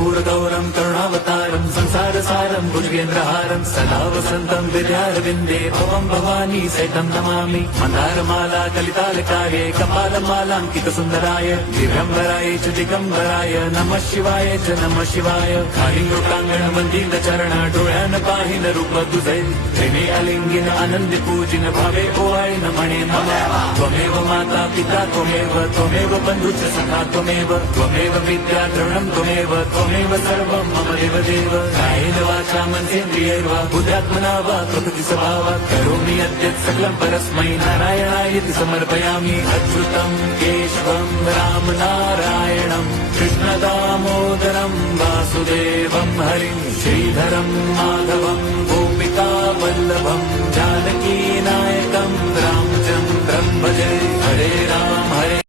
कर्पूरगौरं करुणावतारं संसारसारं भुजगेन्द्रहारं सदा वसन्तं विद्यारविन्दे भवं भवानी सहितं नमामि मन्दारमाला कलितालकाये कपालमालाङ्कितसुन्दराय दिगम्बराय च दिगम्बराय नमः शिवाय च नमः शिवाय खाली लोकांगण वंदित चरण डोळ्यान पाहिन रूप तुझे प्रेमे अलिंगिन आनंदी पूजिन भावे ओवाळीन म्हणे नमः त्वमेव माता पिता त्वमेव बंधुच सखा त्वमेव विद्या द्रवणं त्वमेव सर्वं मम देव कायेन वाचा मनसेन्द्रियैर्वा बुद्ध्यात्मना वा प्रकृति स्वभावात् करोमि यद्यत् सकलं परस्मै नारायणायति समर्पयामि अच्युतं केशवं राम नारायणं कृष्णदामोदरं वासुदेवं हरिं श्रीधरं माधवं गोपिका वल्लभं जानकी नायकं रामचन्द्रं भजे हरे राम हरे